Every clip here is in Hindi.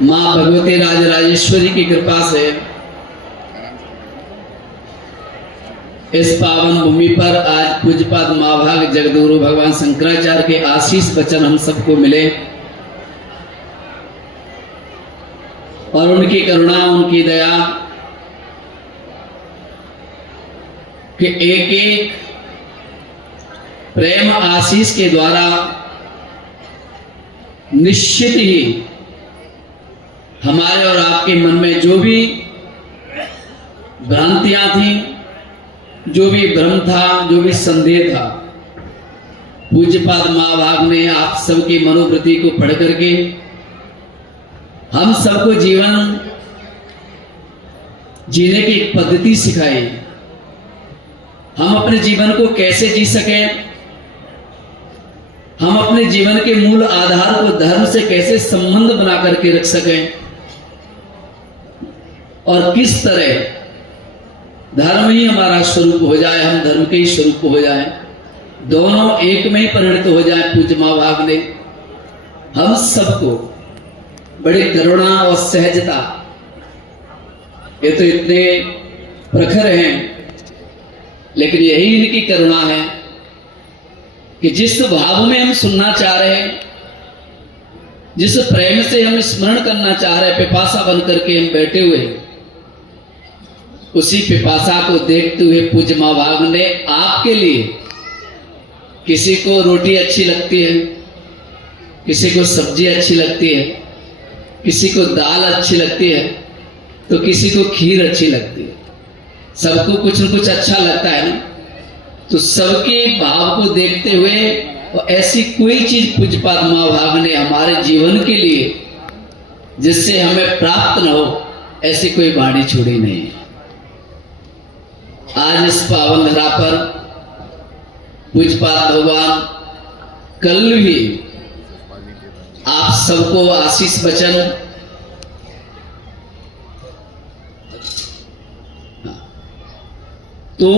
माँ भगवती राजराजेश्वरी की कृपा से इस पावन भूमि पर आज पूज्यपाद महाभाग जगद्गुरु भगवान शंकराचार्य के आशीष वचन हम सबको मिले और उनकी करुणा, उनकी दया कि एक एक प्रेम आशीष के द्वारा निश्चित ही हमारे और आपके मन में जो भी भ्रांतियां थी, जो भी भ्रम था, जो भी संदेह था, पूज्यपाद महाभाग ने आप सबकी मनोवृत्ति को पढ़ करके हम सबको जीवन जीने की एक पद्धति सिखाई। हम अपने जीवन को कैसे जी सकें, हम अपने जीवन के मूल आधार को धर्म से कैसे संबंध बना करके रख सकें और किस तरह धर्म ही हमारा स्वरूप हो जाए, हम धर्म के ही स्वरूप हो जाए, दोनों एक में ही परिणत हो जाए। पूज्य महाभाग ने हम सबको बड़ी करुणा और सहजता, ये तो इतने प्रखर हैं, लेकिन यही इनकी करुणा है कि जिस भाव में हम सुनना चाह रहे हैं, जिस प्रेम से हम स्मरण करना चाह रहे हैं, पिपासा बन करके हम बैठे हुए हैं, उसी पिपासा को देखते हुए पूज्य महाभाग ने आपके लिए, किसी को रोटी अच्छी लगती है, किसी को सब्जी अच्छी लगती है, किसी को दाल अच्छी लगती है, तो किसी को खीर अच्छी लगती है, सबको कुछ न कुछ अच्छा लगता है ना। तो सबके भाव को देखते हुए और ऐसी कोई चीज पूज्यपाद महाभाग ने हमारे जीवन के लिए जिससे हमें प्राप्त न हो, ऐसी कोई बाणी छोड़ी नहीं। आज इस पावन धरा पर पूज्यपाद भगवान कल भी आप सबको आशीष वचन तो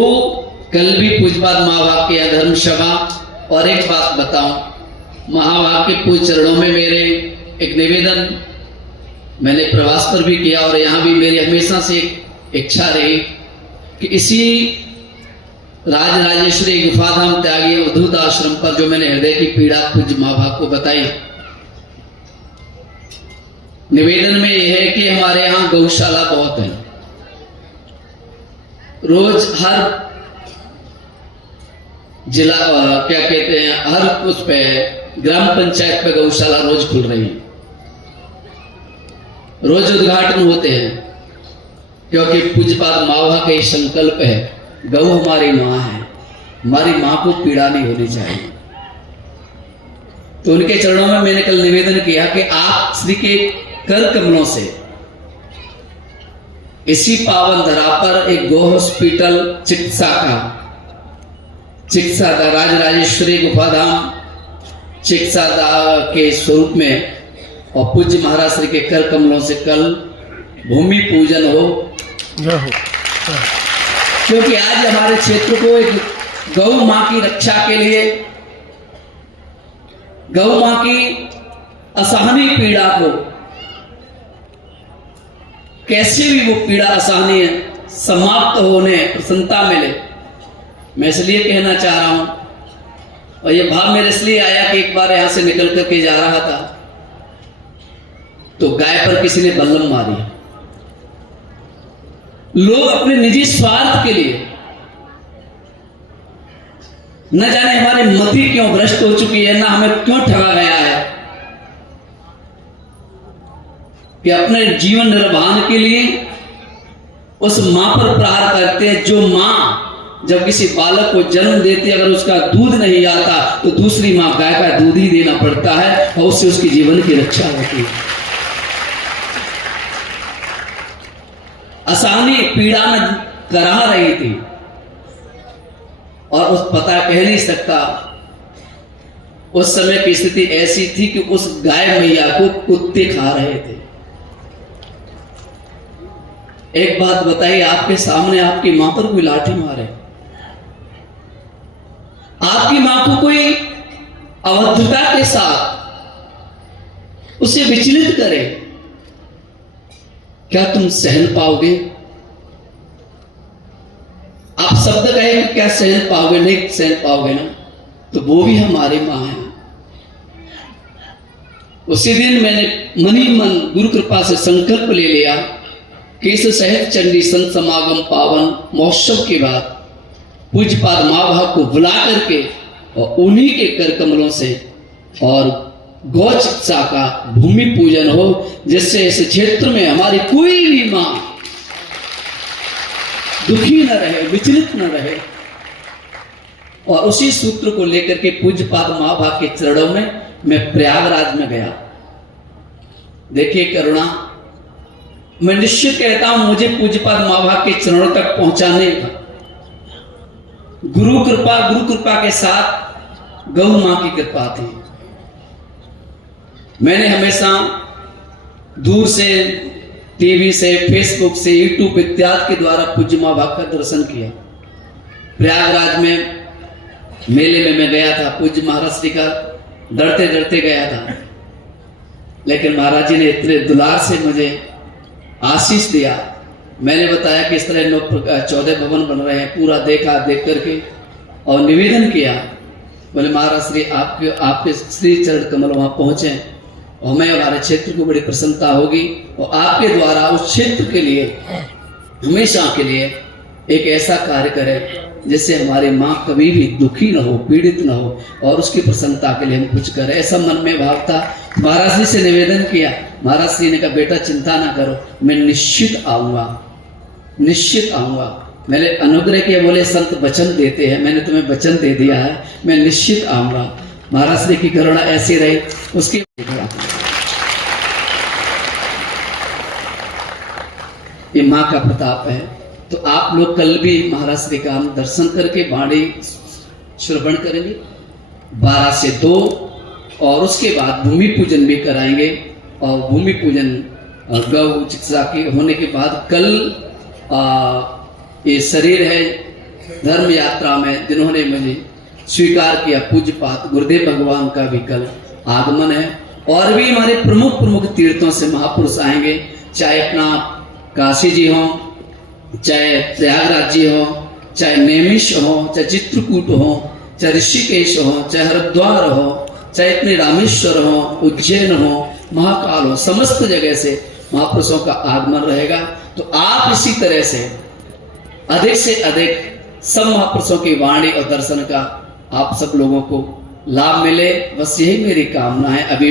कल भी पूज्यपाद महाभाग के अधर्म सभा। और एक बात बताऊं, महाभाग के पूज्य चरणों में मेरे एक निवेदन, मैंने प्रवास पर भी किया और यहां भी मेरी हमेशा से एक इच्छा रही कि इसी राजराजेश्वरी गुफाधाम त्यागी अवधूत आश्रम पर जो मैंने हृदय की पीड़ा पूज्य महाभाग को बताई, निवेदन में यह है कि हमारे यहाँ गौशाला बहुत है। रोज हर जिला क्या कहते हैं, हर उस पे ग्राम पंचायत पे गौशाला रोज खुल रही है, रोज उद्घाटन होते हैं, क्योंकि पूज्यपाद महाभाग का ये संकल्प है, गौ हमारी माँ है, हमारी माँ को पीड़ा नहीं होनी चाहिए। तो उनके चरणों में मैंने कल निवेदन किया कि आप श्री के कर कमलों से इसी पावन धरा पर एक गो हॉस्पिटल चिकित्सा का राजराजेश्वरी गुफाधाम चिकित्सा के स्वरूप में और पूज्य महाराज श्री के कर कमलों से कल भूमि पूजन हो, क्योंकि आज हमारे क्षेत्र को एक गौ मां की रक्षा के लिए, गौ मां की असहनीय पीड़ा को कैसे भी वो पीड़ा असहनीय समाप्त होने प्रसन्नता मिले, मैं इसलिए कहना चाह रहा हूं। और ये भाव मेरे इसलिए आया कि एक बार यहां से निकल करके जा रहा था तो गाय पर किसी ने बल्लम मारी। लोग अपने निजी स्वार्थ के लिए, न जाने हमारी मति क्यों भ्रष्ट हो चुकी है, ना हमें क्यों ठगा गया है कि अपने जीवन निर्वाह के लिए उस मां पर प्रहार करते हैं, जो मां जब किसी बालक को जन्म देती है, अगर उसका दूध नहीं आता तो दूसरी मां गाय का दूध ही देना पड़ता है और उससे उसकी जीवन की रक्षा होती है। आसानी पीड़ा में करा रही थी और उस पता कह नहीं सकता, उस समय की स्थिति ऐसी थी कि उस गाय मैया को कुत्ते खा रहे थे। एक बात बताइए, आपके सामने आपकी मां पर कोई लाठी मारे, आपकी मां को कोई अभद्रता के साथ उसे विचलित करे, क्या तुम सहन पाओगे? आप शब्द कहे कि क्या सहन पाओगे? नहीं सहन पाओगे ना, तो वो भी हमारी माँ है। उसी दिन मैंने मनी मन गुरु कृपा से संकल्प ले लिया कि इस सहज चंडी संत समागम पावन महोत्सव के बाद पूज्यपाद माँ भाव को बुला करके और उन्हीं के कर कमलों से और गौ चिकित्सा का भूमि पूजन हो, जिससे इस क्षेत्र में हमारी कोई भी माँ दुखी न रहे, विचलित न रहे। और उसी सूत्र को लेकर के पूज्यपाद माँ भाव के चरणों में मैं प्रयागराज में गया। देखिए करुणा, मैं निश्चित कहता हूं मुझे पूज्यपाद माँ भाव के चरणों तक पहुंचाने का गुरु कृपा के साथ गौ मां की कृपा थी। मैंने हमेशा दूर से टीवी से, फेसबुक से, यूट्यूब इत्यादि के द्वारा पूज्य मां भाव का दर्शन किया। प्रयागराज में मेले में मैं गया था, पूज्य महाराज श्री का डरते डरते गया था, लेकिन महाराज जी ने इतने दुलार से मुझे आशीष दिया। मैंने बताया कि इस तरह 14 भवन बन रहे हैं, पूरा देखा, देख करके और निवेदन किया। बोले महाराज श्री आपके श्री चरण कमल वहां पहुंचे और हमें हमारे क्षेत्र को बड़ी प्रसन्नता होगी और आपके द्वारा उस क्षेत्र के लिए हमेशा के लिए एक ऐसा कार्य करें जिससे हमारी माँ कभी भी दुखी न हो, पीड़ित न हो, और उसकी प्रसन्नता के लिए हम कुछ करें। ऐसा मन में भाव था। महाराज जी से निवेदन किया। महाराज श्री ने कहा बेटा चिंता ना करो, मैं निश्चित आऊंगा, निश्चित आऊंगा। मैंने अनुग्रह किया, बोले संत वचन देते हैं, मैंने तुम्हें वचन दे दिया है, मैं निश्चित आऊंगा। महाराज श्री की करुणा ऐसी रही। उसकी ये माँ का प्रताप है। तो आप लोग कल भी महाराज श्री का दर्शन करके वाणी श्रवण करेंगे 12 से 2, और उसके बाद भूमि पूजन भी कराएंगे। और भूमि पूजन गौ चिकित्सा के होने के बाद कल ये शरीर है धर्म यात्रा में जिन्होंने मुझे स्वीकार किया, पूज्यपाद गुरुदेव भगवान का भी कल आगमन है। और भी हमारे प्रमुख तीर्थों से महापुरुष आएंगे, चाहे अपना काशी जी हो, चाहे प्रयागराज जी हो, चाहे नैमिष हो, चाहे चित्रकूट हो, चाहे ऋषिकेश हो, चाहे हरिद्वार हो, चाहे इतने रामेश्वर हो, उज्जैन हो, महाकाल हो, समस्त जगह से महापुरुषों का आगमन रहेगा। तो आप इसी तरह से अधिक सब महापुरुषों की वाणी और दर्शन का आप सब लोगों को लाभ मिले, बस यही मेरी कामना है। अभी